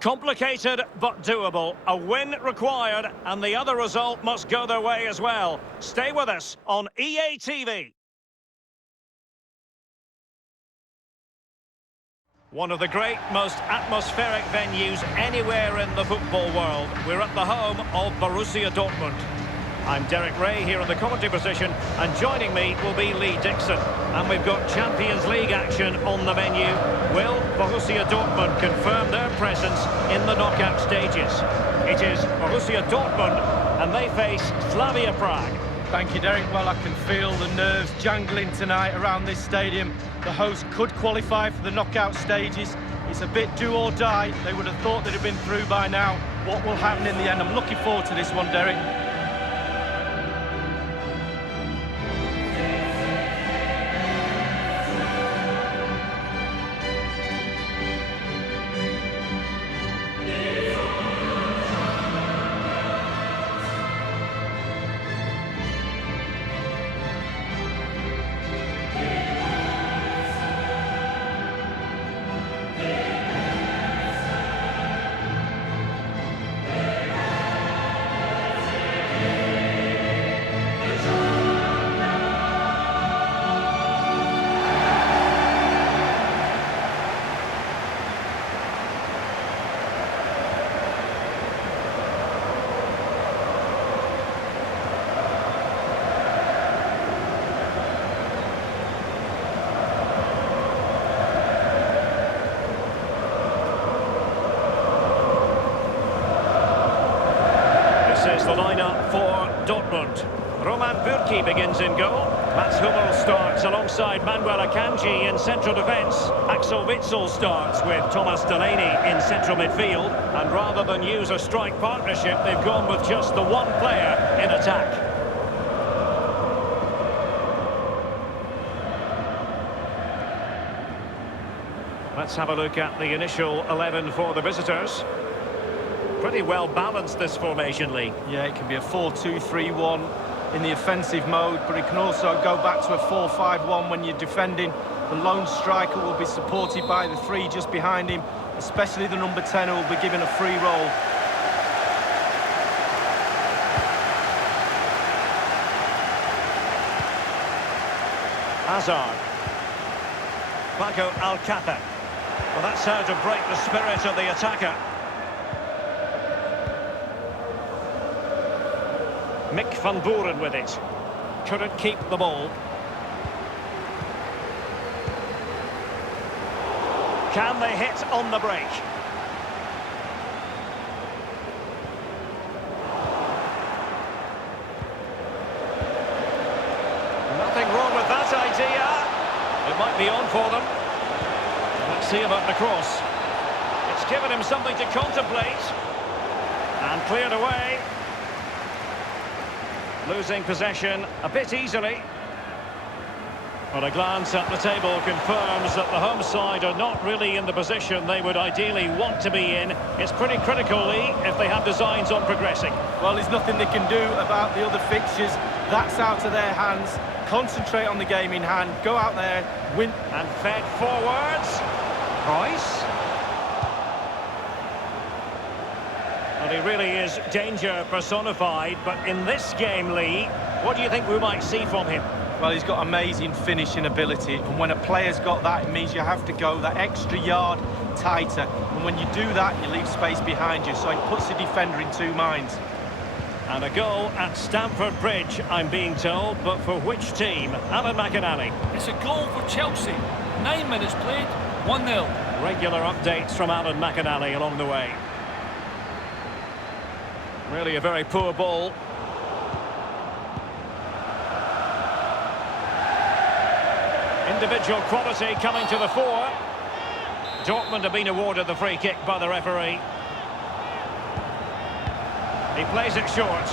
Complicated but doable. A win required, and the other result must go their way as well. Stay with us on EA TV. One of the great, most atmospheric venues anywhere in the football world. We're at the home of Borussia Dortmund. I'm Derek Ray here in the commentary position, and joining me will be Lee Dixon. And we've got Champions League action on the menu. Will Borussia Dortmund confirm their presence in the knockout stages? It is Borussia Dortmund, and they face Slavia Praha. Thank you, Derek. Well, I can feel the nerves jangling tonight around this stadium. The host could qualify for the knockout stages. It's a bit do or die. They would have thought they'd have been through by now. What will happen in the end? I'm looking forward to this one, Derek. Is the lineup for Dortmund. Roman Bürki begins in goal. Mats Hummels starts alongside Manuel Akanji in central defence. Axel Witsel starts with Thomas Delaney in central midfield. And rather than use a strike partnership, they've gone with just the one player in attack. Let's have a look at the initial 11 for the visitors. Pretty well balanced, this formation, Lee. Yeah, it can be a 4-2-3-1 in the offensive mode, but it can also go back to a 4-5-1 when you're defending. The lone striker will be supported by the three just behind him, especially the number 10 who will be given a free role. Hazard. Paco Alcácer. Well, that's how to break the spirit of the attacker. Mick van Boeren with it. Couldn't keep the ball. Can they hit on the break? Nothing wrong with that idea. It might be on for them. Let's see about the cross. It's given him something to contemplate. And cleared away. Losing possession a bit easily. But a glance at the table confirms that the home side are not really in the position they would ideally want to be in. It's pretty critical, Lee, if they have designs on progressing. Well, there's nothing they can do about the other fixtures. That's out of their hands. Concentrate on the game in hand. Go out there, win. And fed forwards. Royce. Well, he really is danger personified, but in this game, Lee, what do you think we might see from him? Well, he's got amazing finishing ability, and when a player's got that, it means you have to go that extra yard tighter, and when you do that, you leave space behind you, so it puts the defender in two minds. And a goal at Stamford Bridge, I'm being told, but for which team? Alan McInally. It's a goal for Chelsea. 9 minutes played, 1-0. Regular updates from Alan McInally along the way. Really a very poor ball. Individual quality coming to the fore. Dortmund have been awarded the free kick by the referee. He plays it short.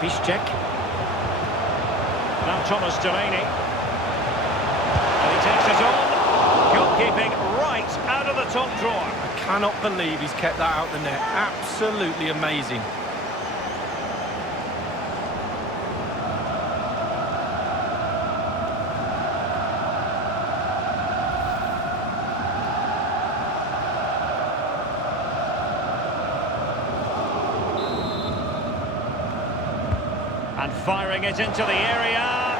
Piszczek. Now Thomas Delaney. And he takes it on. Goalkeeping right out of the top drawer. I cannot believe he's kept that out the net. Absolutely amazing. Firing it into the area.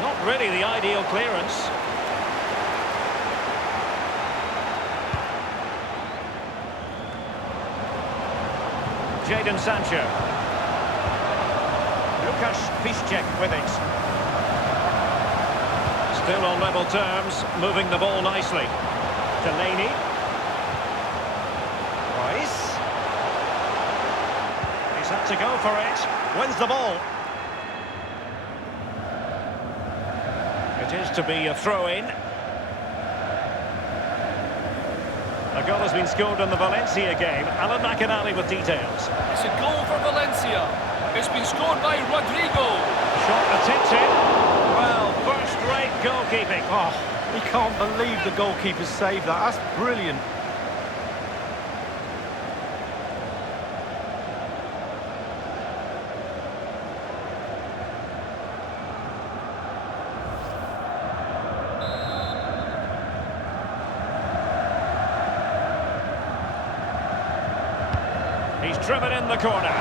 Not really the ideal clearance. Jadon Sancho. Piszczek with it. Still on level terms, moving the ball nicely. Delaney. Rice. He's had to go for it. Wins the ball. It is to be a throw-in. A goal has been scored in the Valencia game. Alan McInally with details. It's a goal for Valencia. It's been scored by Rodrigo. Shot attempts in. Well, first-rate goalkeeping. Oh, he can't believe the goalkeeper saved that. That's brilliant. He's driven in the corner.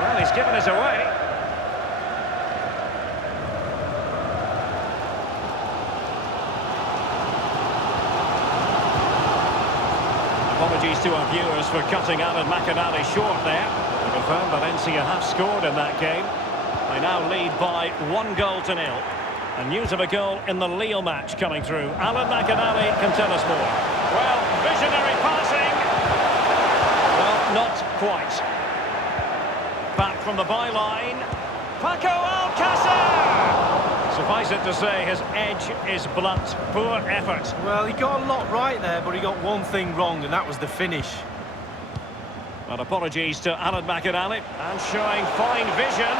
Well, he's given us away. Apologies to our viewers for cutting Alan McInally short there. We confirm Valencia have scored in that game. They now lead by 1-0. And news of a goal in the Lille match coming through. Alan McInally can tell us more. Well, visionary passing. Well, not quite. Back from the byline. Paco Alcácer! Suffice it to say, his edge is blunt. Poor effort. Well, he got a lot right there, but he got one thing wrong, and that was the finish. Well, apologies to Alan McInally. And showing fine vision.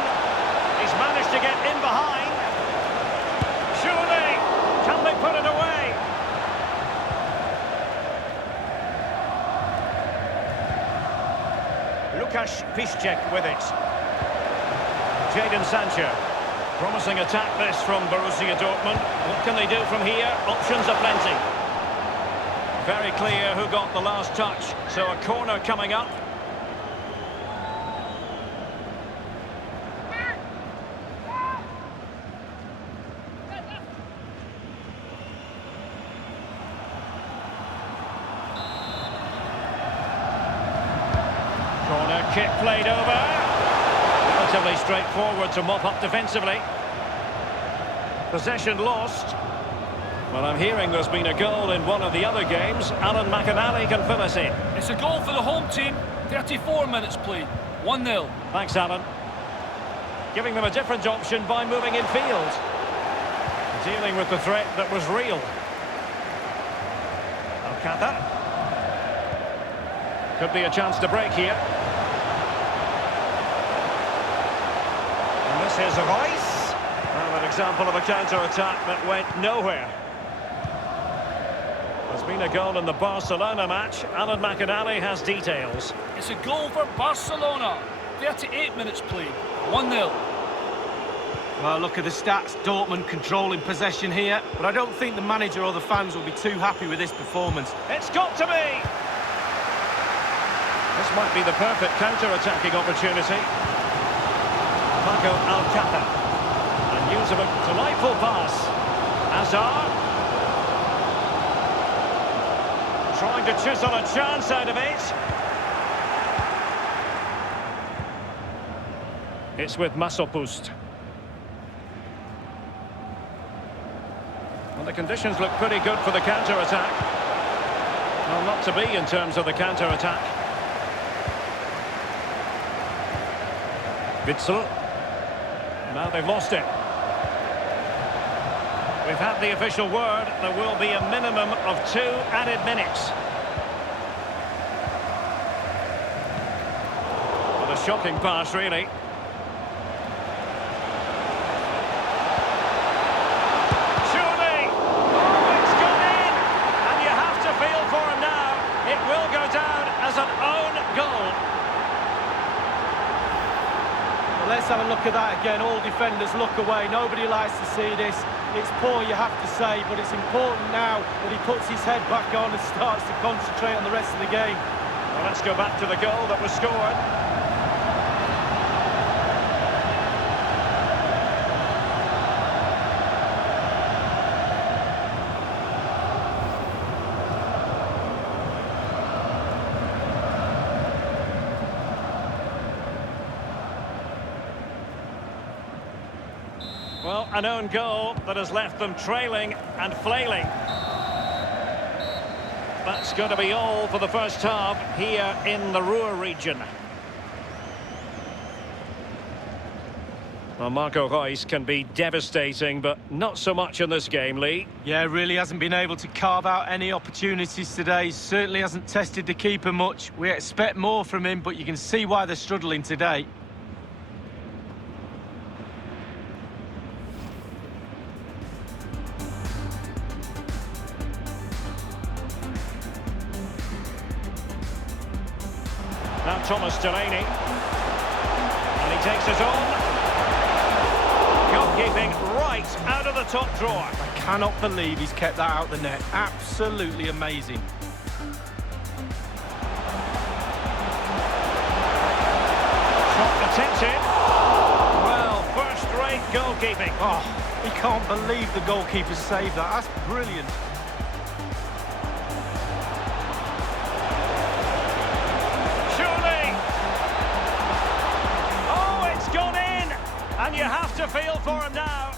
He's managed to get in behind. Surely, can they put it away? Piszczek with it. Jadon Sancho. Promising attack this from Borussia Dortmund. What can they do from here? Options are plenty. Very clear who got the last touch. So a corner coming up. Corner kick played over. Relatively straightforward to mop up defensively. Possession lost. Well, I'm hearing there's been a goal in one of the other games. Alan McInally can fill us in. It's a goal for the home team. 34 minutes played. 1-0. Thanks, Alan. Giving them a different option by moving in field. Dealing with the threat that was real. Alcácer. Could be a chance to break here. And this is Rice. Well, an example of a counter-attack that went nowhere. There's been a goal in the Barcelona match. Alan McInally has details. It's a goal for Barcelona. 38 minutes played. 1-0. Well, look at the stats. Dortmund controlling possession here. But I don't think the manager or the fans will be too happy with this performance. It's got to be! This might be the perfect counter-attacking opportunity. Paco Alcácer. And use of a delightful pass. Hazard. Trying to chisel a chance out of it. It's with Masopust. Well, the conditions look pretty good for the counter-attack. Well, not to be in terms of the counter-attack. Witsel. Now they've lost it. We've had the official word. There will be a minimum of 2 added minutes. Well, a shocking pass, really. Surely! Oh, it's gone in! And you have to feel for him now. It will go down as an own goal. Well, let's have a look at that again. All defenders look away. Nobody likes to see this. It's poor, you have to say, but it's important now that he puts his head back on and starts to concentrate on the rest of the game. Well, let's go back to the goal that was scored. Well, an own goal that has left them trailing and flailing. That's going to be all for the first half here in the Ruhr region. Well, Marco Reus can be devastating, but not so much in this game, Lee. Yeah, really hasn't been able to carve out any opportunities today. Certainly hasn't tested the keeper much. We expect more from him, but you can see why they're struggling today. Now Thomas Delaney. And he takes it on. Goalkeeping right out of the top drawer. I cannot believe he's kept that out the net. Absolutely amazing. Shot attempted. Well, first-rate goalkeeping. Oh, he can't believe the goalkeeper saved that. That's brilliant. And you have to feel for him now.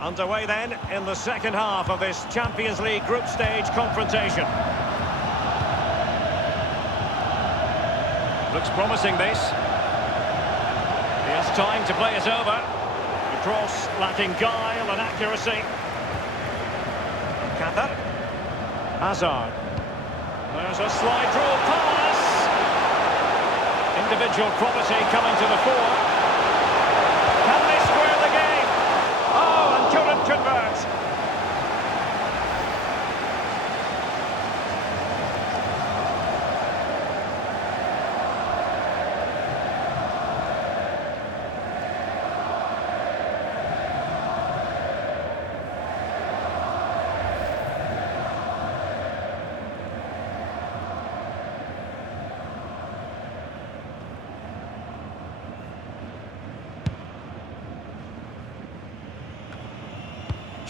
Underway then in the second half of this Champions League group stage confrontation. Looks promising, this. He has time to play it over. The cross lacking guile and accuracy. Cather. Hazard. There's a slide rule pass. Individual quality coming to the fore. Can they square the game? Oh, and couldn't convert.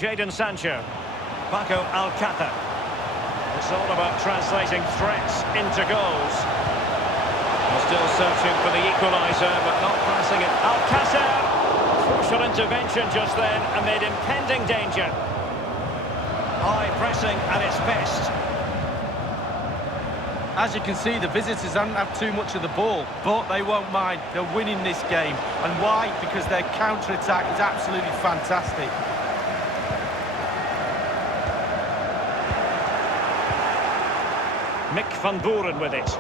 Jadon Sancho, Paco Alcácer. It's all about translating threats into goals. They're still searching for the equaliser, but not passing it. Alcácer! Crucial intervention just then amid impending danger. High pressing at its best. As you can see, the visitors haven't had too much of the ball, but they won't mind. They're winning this game. And why? Because their counter-attack is absolutely fantastic. Mick van Boeren with it.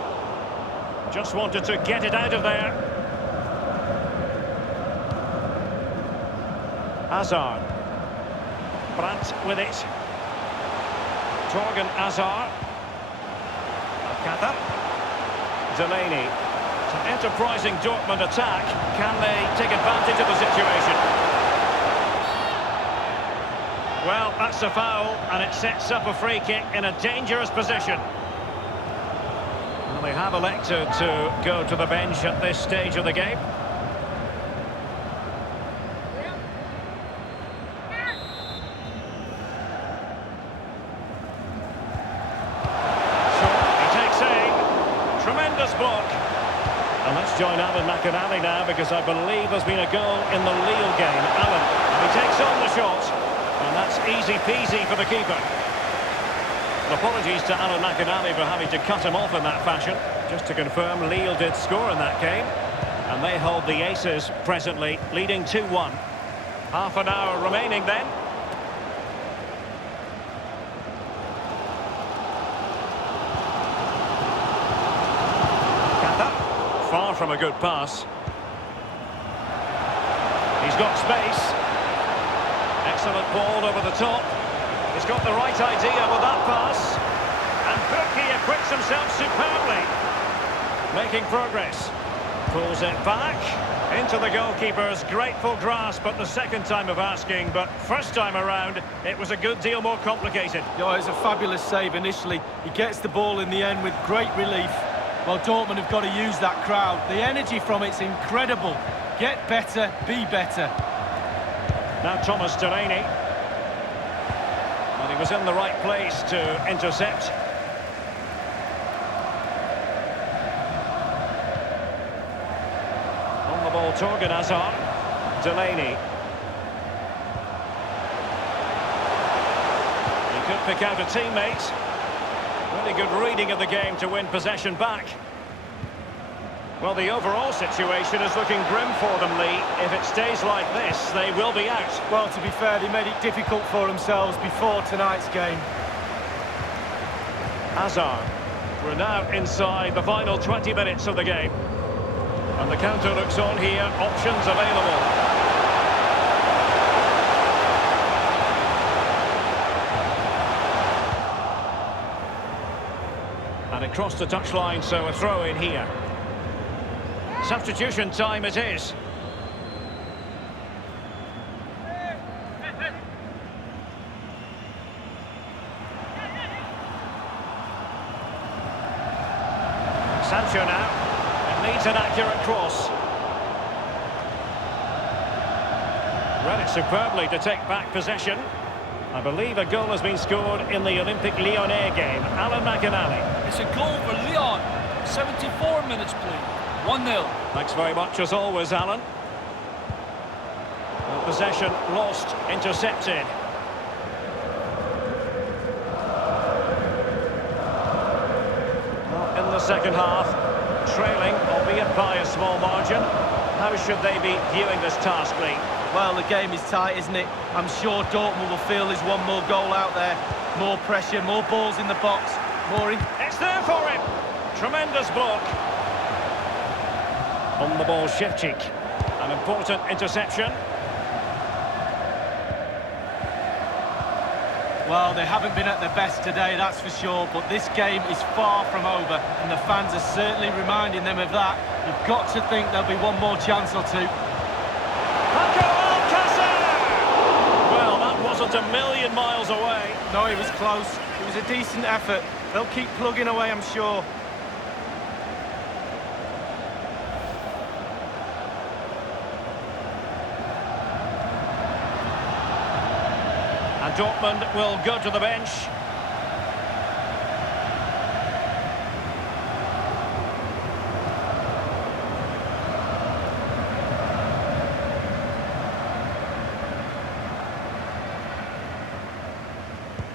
Just wanted to get it out of there. Hazard. Brandt with it. Torgan Hazard. Alcácer. Delaney. It's an enterprising Dortmund attack. Can they take advantage of the situation? Well, that's a foul, and it sets up a free kick in a dangerous position. Well, they have elected to go to the bench at this stage of the game. Tremendous block. And let's join Alan McInally now, because I believe there's been a goal in the Lille game. Alan, and he takes on the shot, and that's easy peasy for the keeper. Well, apologies to Alan McInally for having to cut him off in that fashion. Just to confirm, Lille did score in that game, and they hold the aces presently, leading 2-1. Half an hour remaining then. Far from a good pass. He's got space. Excellent ball over the top. He's got the right idea with that pass. And Berkey acquits himself superbly. Making progress. Pulls it back into the goalkeeper's grateful grasp at the second time of asking, but first time around, it was a good deal more complicated. Yeah, it's a fabulous save initially. He gets the ball in the end with great relief. Well, Dortmund have got to use that crowd. The energy from it's incredible. Get better, be better. Now Thomas Delaney. And he was in the right place to intercept. On the ball, Torgan Hazard. Delaney. He could pick out a teammate. Really good reading of the game to win possession back. Well, the overall situation is looking grim for them, Lee. If it stays like this, they will be out. Well, to be fair, they made it difficult for themselves before tonight's game. Hazard. We're now inside the final 20 minutes of the game. And the counter looks on here. Options available. And across the touchline, so a throw in here. Substitution time it is. Sancho now. It needs an accurate cross. Read it superbly to take back possession. I believe a goal has been scored in the Olympique Lyonnais game. Alan McInally. It's a goal for Lyon. 74 minutes played. 1-0. Thanks very much as always, Alan. Well, possession lost, intercepted. Well, in the second half, trailing, albeit by a small margin. How should they be viewing this task, Lee? Well, the game is tight, isn't it? I'm sure Dortmund will feel there's one more goal out there. More pressure, more balls in the box, more in... It's there for him! Tremendous block. On the ball, Shevchik. An important interception. Well, they haven't been at their best today, that's for sure, but this game is far from over, and the fans are certainly reminding them of that. You've got to think there'll be one more chance or two. Well, that wasn't a million miles away. No, it was close. It was a decent effort. They'll keep plugging away, I'm sure. And Dortmund will go to the bench.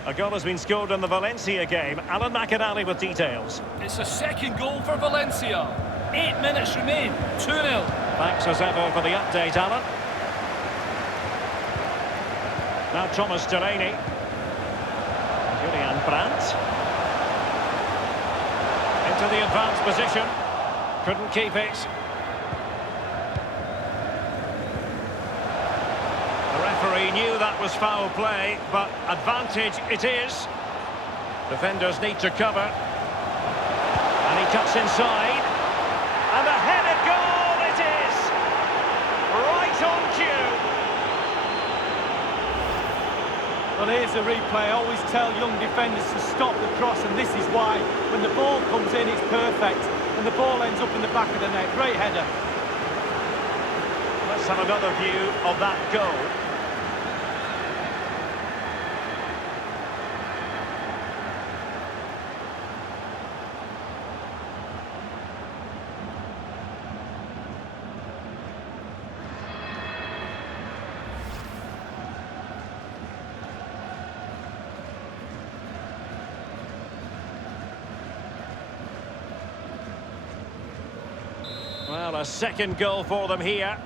A goal has been scored in the Valencia game. Alan McInally with details. It's a second goal for Valencia. 8 minutes remain. 2-0. Thanks as ever for the update, Alan. Now Thomas Delaney. Julian Brandt. Into the advanced position. Couldn't keep it. The referee knew that was foul play, but advantage it is. Defenders need to cover. And he cuts inside. And a headed goal it is! Right on cue. Well, here's the replay. I always tell young defenders to stop the cross, and this is why. When the ball comes in, it's perfect, and the ball ends up in the back of the net. Great header. Let's have another view of that goal. Well, a second goal for them here.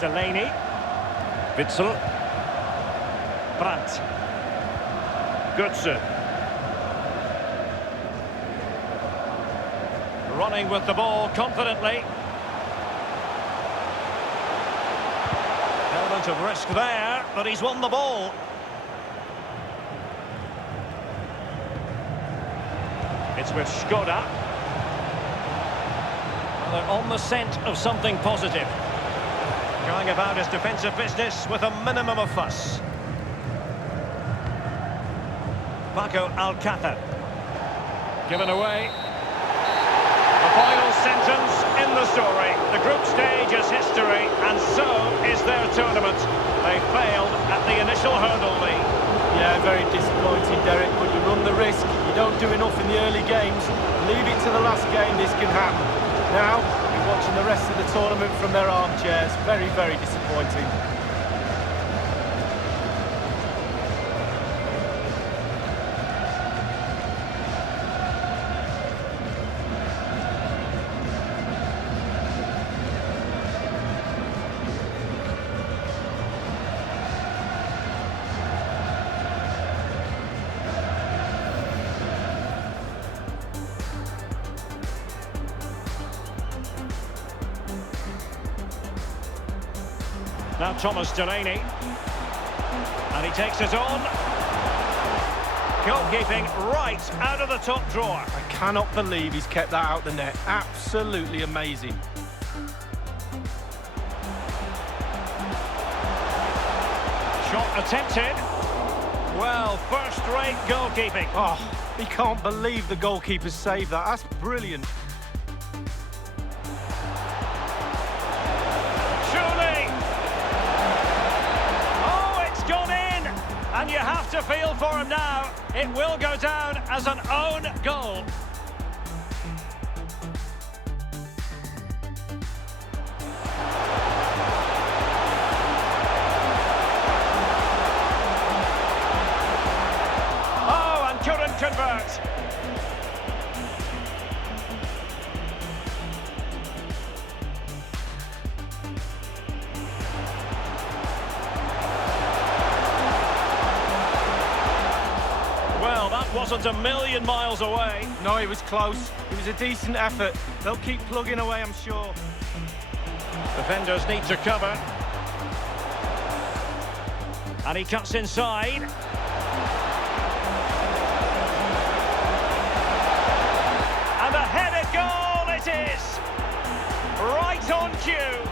Delaney. Witzel. Brandt. Götze. Running with the ball confidently. Element of risk there, but he's won the ball. It's with Skoda. Well, they're on the scent of something positive. Going about his defensive business with a minimum of fuss. Paco Alcácer. Given away. The final sentence in the story. The group stage is history, and so is their tournament. They failed at the initial hurdle lead. Yeah, very disappointing, Derek, but you run the risk. You don't do enough in the early games. Leave it to the last game, this can happen. Now, you're watching the rest of the tournament from their armchairs. Very, very disappointing. Now Thomas Delaney, and he takes it on. Goalkeeping right out of the top drawer. I cannot believe he's kept that out the net. Absolutely amazing. Shot attempted. Well, first-rate goalkeeping. Oh, he can't believe the goalkeeper saved that. That's brilliant. And you have to feel for him now. It will go down as an own goal. Oh, and couldn't convert. Wasn't a million miles away. No, it was close. It was a decent effort. They'll keep plugging away, I'm sure. Defenders need to cover. And he cuts inside. And a headed goal it is! Right on cue.